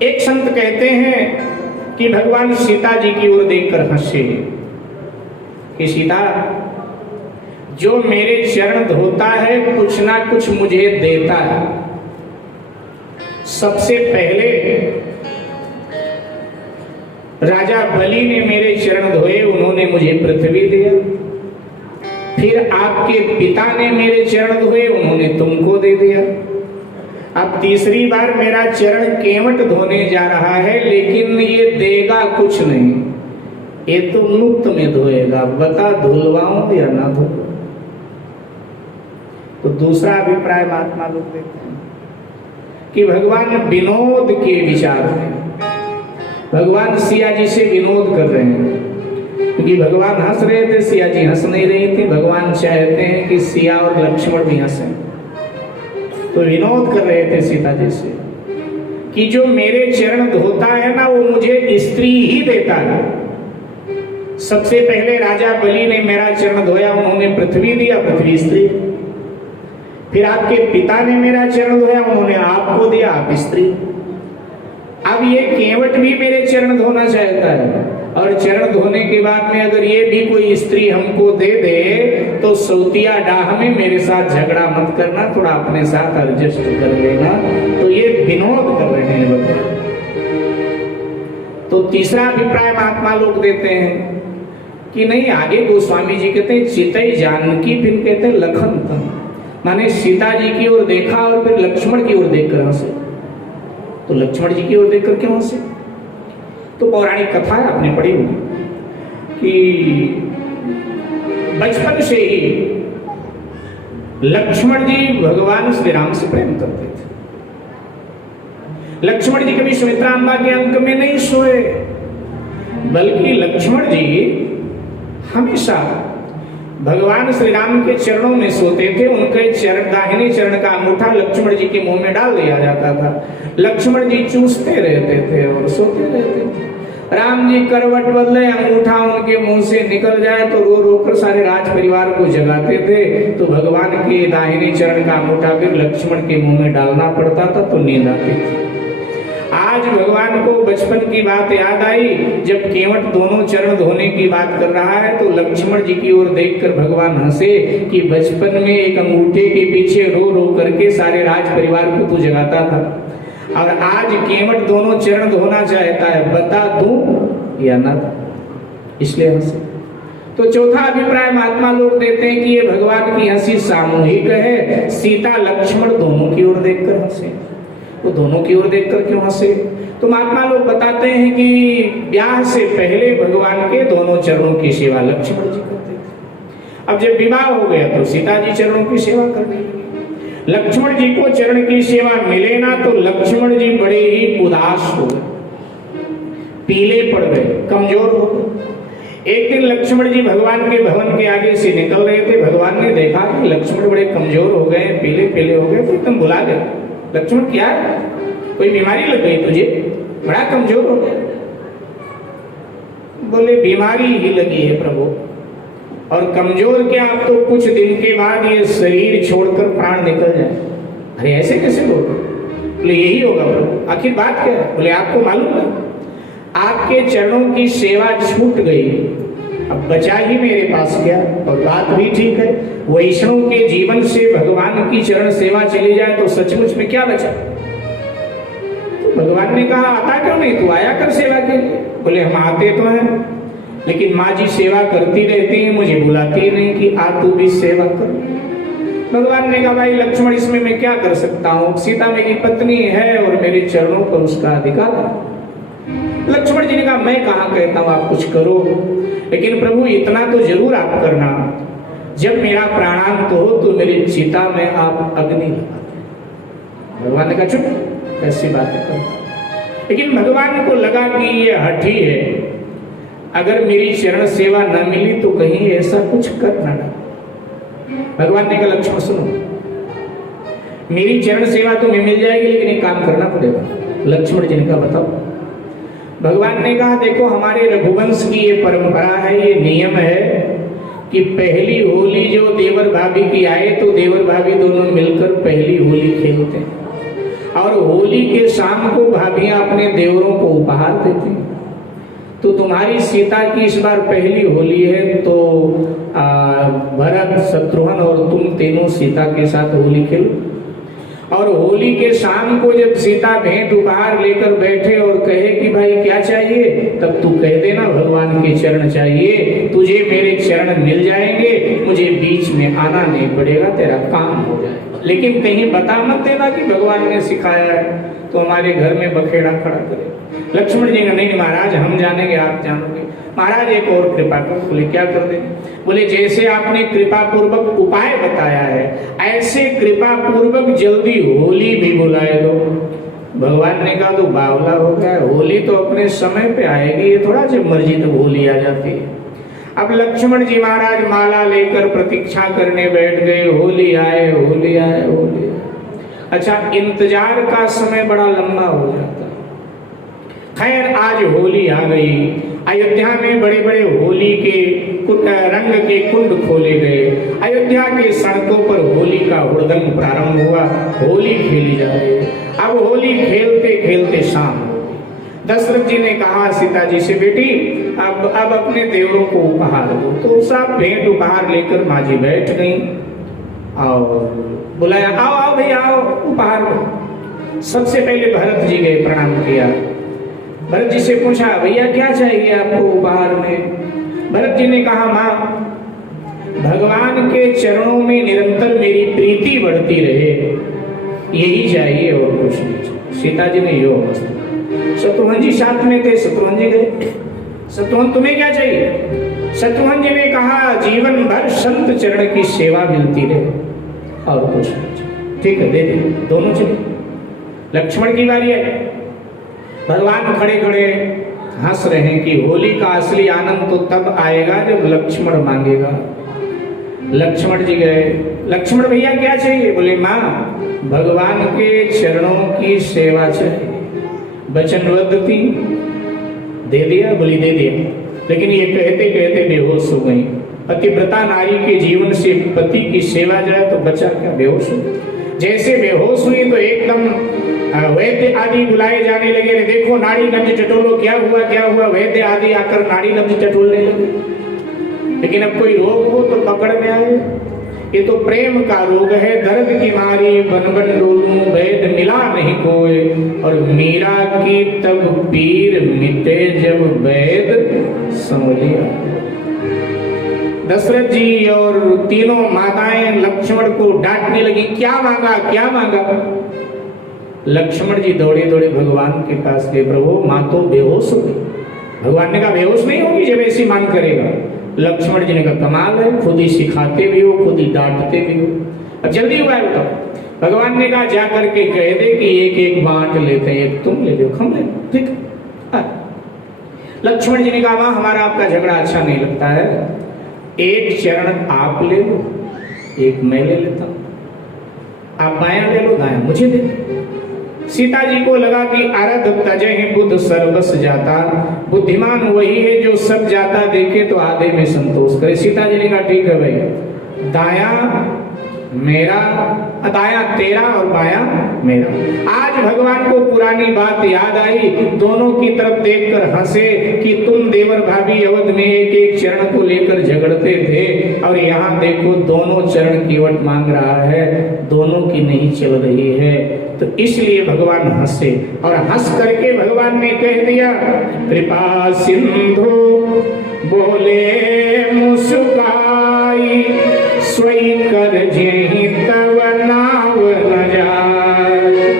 एक संत कहते हैं कि भगवान सीता जी की ओर देखकर हंसे कि सीता, जो मेरे चरण धोता है कुछ ना कुछ मुझे देता है। सबसे पहले राजा बलि ने मेरे चरण धोए, उन्होंने मुझे पृथ्वी दिया। फिर आपके पिता ने मेरे चरण धोए, उन्होंने तुमको दे दिया। अब तीसरी बार मेरा चरण केवट धोने जा रहा है, लेकिन ये देगा कुछ नहीं, ये तो मुफ्त में धोएगा। बता धुलवाऊं या ना धुलवाऊं? तो दूसरा अभिप्राय महात्मा लोग देते हैं कि भगवान विनोद के विचार हैं। भगवान सिया जी से विनोद कर रहे हैं, क्योंकि भगवान हंस रहे थे, सिया जी हंस नहीं रही थी। भगवान चाहते हैं कि सिया और लक्ष्मण भी हंसे, तो विनोद कर रहे थे सीता जी से कि जो मेरे चरण धोता है ना, वो मुझे स्त्री ही देता है। सबसे पहले राजा बलि ने मेरा चरण धोया, उन्होंने पृथ्वी दिया, पृथ्वी स्त्री। फिर आपके पिता ने मेरा चरण धोया, उन्होंने आपको दिया, आप स्त्री। अब ये केवट भी मेरे चरण धोना चाहता है, और चरण धोने के बाद में अगर ये भी कोई स्त्री हमको दे दे तो सौतिया डाह में मेरे साथ झगड़ा मत करना, थोड़ा अपने साथ एडजस्ट कर लेना। तो ये विनोद कर रहे हैं लोग। तो तीसरा अभिप्राय महात्मा लोग देते हैं कि नहीं, आगे गोस्वामी जी कहते हैं चितई जानकी, फिर कहते हैं लखन तन, माने सीता जी की ओर देखा और फिर लक्ष्मण की ओर देखकर हंसे। तो लक्ष्मण जी की ओर देखकर क्यों हंसे? तो पौराणिक कथा है, आपने पढ़ी होगी कि बचपन से ही लक्ष्मण जी भगवान श्री राम से प्रेम करते थे। लक्ष्मण जी कभी सुमित्रा अम्बा के अंक में नहीं सोए, बल्कि लक्ष्मण जी हमेशा भगवान श्री राम के चरणों में सोते थे। उनके चरण, दाहिने चरण का अंगूठा लक्ष्मण जी के मुंह में डाल दिया जाता था। लक्ष्मण जी चूसते रहते थे और सोते रहते थे। राम जी करवट बदले, अंगूठा उनके मुंह से निकल जाए तो रो रो कर सारे राज परिवार को जगाते थे। तो भगवान के दाहिने चरण का अंगूठा फिर लक्ष्मण के मुंह में डालना पड़ता था, तो नींद आती थी। आज भगवान को बचपन की बात याद आई, जब केवट दोनों चरण धोने की बात कर रहा है, तो लक्ष्मण जी की ओर देखकर भगवान हंसे कि बचपन में एक अंगूठे के पीछे रो रो करके सारे राज परिवार को तू जगाता था, और आज केवट दोनों चरण धोना चाहता है, बता दूं या ना? इसलिए हंसे। तो चौथा अभिप्राय महात्मा लोग देते हैं कि ये भगवान की हंसी सामूहिक है। सीता लक्ष्मण दोनों की ओर देखकर हंसे। वो दोनों की ओर देखकर क्यों हंसे? तो महात्मा लोग बताते हैं कि ब्याह से पहले भगवान के दोनों चरणों की सेवा लक्ष्मण जी करते थे। अब जब विवाह हो गया तो सीता जी चरणों की सेवा करने लगी। लक्ष्मण जी को चरण की सेवा मिले ना, तो लक्ष्मण जी बड़े ही उदास हो गए, पीले पड़ गए, कमजोर हो गए। एक दिन लक्ष्मण जी भगवान के भवन के आगे से निकल रहे थे। भगवान ने देखा कि लक्ष्मण बड़े कमजोर हो गए, पीले पीले हो गए, तो एकदम बुला गए, लक्ष्मण क्या है, कोई बीमारी लग गई तुझे, बड़ा कमजोर हो गया? बोले बीमारी ही लगी है प्रभु, और कमजोर क्या, अब तो कुछ दिन के बाद ये शरीर छोड़कर प्राण निकल जाए। अरे ऐसे कैसे बोल? बोले यही होगा प्रभु। आखिर बात क्या है? बोले आपको मालूम है, आपके चरणों की सेवा छूट गई, अब बचा ही मेरे पास क्या? और बात भी ठीक है, वैष्णव के जीवन से भगवान की चरण सेवा चली जाए तो सचमुच में क्या बचा? तो भगवान ने कहा आता क्यों नहीं, तू आया कर सेवा के लिए। बोले हम आते तो हैं, लेकिन माँ जी सेवा करती रहती है, मुझे बुलाती नहीं कि आ तू भी सेवा कर। भगवान ने कहा भाई लक्ष्मण, इसमें मैं क्या कर सकता हूँ, सीता मेरी पत्नी है और मेरे चरणों पर उसका अधिकार है। लक्ष्मण जी ने कहा मैं कहाँ कहता हूँ आप कुछ करो, लेकिन प्रभु इतना तो जरूर आप करना, जब मेरा प्राणांत हो तो मेरी चिता में आप अग्नि लगा दें। भगवान ने कहा चुप, ऐसी बातें कर। लेकिन भगवान को लगा कि ये हठी है, अगर मेरी चरण सेवा न मिली तो कहीं ऐसा कुछ कर ना डाले। भगवान ने कहा लक्ष्मण सुनो, मेरी चरण सेवा तुम्हें मिल जाएगी, लेकिन एक काम करना पड़ेगा। लक्ष्मण जी ने कहा बताओ। भगवान ने कहा देखो, हमारे रघुवंश की ये परंपरा है, ये नियम है कि पहली होली जो देवर भाभी की आए तो देवर भाभी दोनों मिलकर पहली होली खेलते हैं, और होली के शाम को भाभियां अपने देवरों को उपहार देती। तो तुम्हारी सीता की इस बार पहली होली है, तो भरत, शत्रुघ्न और तुम तीनों सीता के साथ होली खेलो। और होली के शाम को जब सीता भेंट उपहार लेकर बैठे और कहे कि भाई क्या चाहिए, तब तू कह देना भगवान के चरण चाहिए, तुझे मेरे चरण मिल जाएंगे, मुझे बीच में आना नहीं पड़ेगा, तेरा काम हो जाएगा। लेकिन कहीं बता मत देना कि भगवान ने सिखाया है, तो हमारे घर में बखेड़ा खड़ा करे। लक्ष्मण जी ने नहीं महाराज हम जानेंगे, आप जानोगे। महाराज एक और कृपा करो। बोले क्या कर दे? बोले जैसे आपने कृपा पूर्वक उपाय बताया है, ऐसे कृपा पूर्वक जल्दी होली भी बुलाए दो। भगवान ने कहा तो बावला हो गया, होली तो अपने समय पे आएगी, ये थोड़ा जब मर्जी तो होली आ जाती है। अब लक्ष्मण जी महाराज माला लेकर प्रतीक्षा करने बैठ गए, होली आए होली आए होली आए। अच्छा, इंतजार का समय बड़ा लंबा हो जाता। खैर आज होली आ गई। अयोध्या में बड़े बड़े होली के रंग के कुंड खोले गए। अयोध्या के सड़कों पर होली का हुड़दंग प्रारंभ हुआ, होली खेली जा रही है। अब होली खेलते खेलते शाम हो गई। दशरथ जी ने कहा सीता जी से, बेटी अब अपने देवरों को उपहार दो। तो सब भेंट उपहार लेकर माँ जी बैठ गई और बुलाया, आओ आओ भैया आओ उपहार दो। सबसे पहले भरत जी गए, प्रणाम किया। भरत जी से पूछा, भैया क्या चाहिए आपको उपहार में? भरत जी ने कहा, माँ भगवान के चरणों में निरंतर मेरी प्रीति बढ़ती रहे, यही चाहिए और कुछ नहीं चाहिए। सीता जी ने यो मस्त। शत्रुघ्न जी साथ में थे, शत्रुघ्न जी गए, शत्रुघ्न तुम्हें क्या चाहिए? शत्रुघ्न जी ने कहा, जीवन भर संत चरण की सेवा मिलती रहे और कुछ नहीं चाहिए। ठीक है दे दे, दोनों चले। लक्ष्मण की बारी है। भगवान खड़े खड़े हंस रहे हैं कि होली का असली आनंद तो तब आएगा जब लक्ष्मण मांगेगा। लक्ष्मण जी गए, लक्ष्मण भैया क्या चाहिए? बोले माँ भगवान के चरणों की सेवा चाहिए। वचनबद्ध थी, दे दिया। बोली दे दिया। लेकिन ये कहते कहते बेहोश हो गई। पतिव्रता नारी के जीवन से पति की सेवा जाए तो बचा क्या, बेहोश हो। जैसे बेहोश हुई तो एकदम वैद्य आदि बुलाए जाने लगे। देखो नाड़ी नब्ज टटोलो, क्या हुआ। वैद्य आदि आकर नाड़ी नब्ज टटोलने लगे। लेकिन अब कोई रोग हो तो पकड़ में आए। ये तो प्रेम का रोग है, दर्द की मारी बन बन डोलूं, वैद्य मिला नहीं कोई। और मीरा की तब पीर मिटे जब वैद्य संवलिया। दशरथ जी और तीनों माताएं लक्ष्मण को डांटने लगी, क्या मांगा। लक्ष्मण जी दौड़े दौड़े भगवान के पास गए, प्रभु माँ तो बेहोश हो गई। भगवान ने कहा बेहोश नहीं होगी जब ऐसी मांग करेगा। लक्ष्मण जी ने कहा कमाल है, खुद ही सिखाते भी हो, खुद ही डांटते भी हो। अब जल्दी हुआ है बताओ। भगवान ने कहा जा करके कह दे कि एक एक बांट लेते हैं, एक तुम ले लो, हम ले लो, ठीक है। लक्ष्मण जी ने कहा माँ हमारा आपका झगड़ा अच्छा नहीं लगता है, एक चरण आप ले लो, एक मैं ले लेता हूं। आप बायां ले लो, दायां मुझे दे दो। सीता जी को लगा कि अरध तजहि बुद्ध सर्वस जाता, बुद्धिमान वही है जो सब जाता देखे तो आधे में संतोष करे। सीता जी ने कहा ठीक है भाई, दायां मेरा, दायां तेरा और बायां मेरा। आज भगवान को पुरानी बात याद आई, दोनों की तरफ देखकर हंसे कि तुम देवर भाभी अवध में एक एक चरण को लेकर झगड़ते थे और यहाँ देखो दोनों चरण की वट मांग रहा है, दोनों की नहीं चल रही है। तो इसलिए भगवान हंसे और हंस करके भगवान ने कह दिया, कृपा सिंधु बोले मुस्काई, स्वयं कर जेहि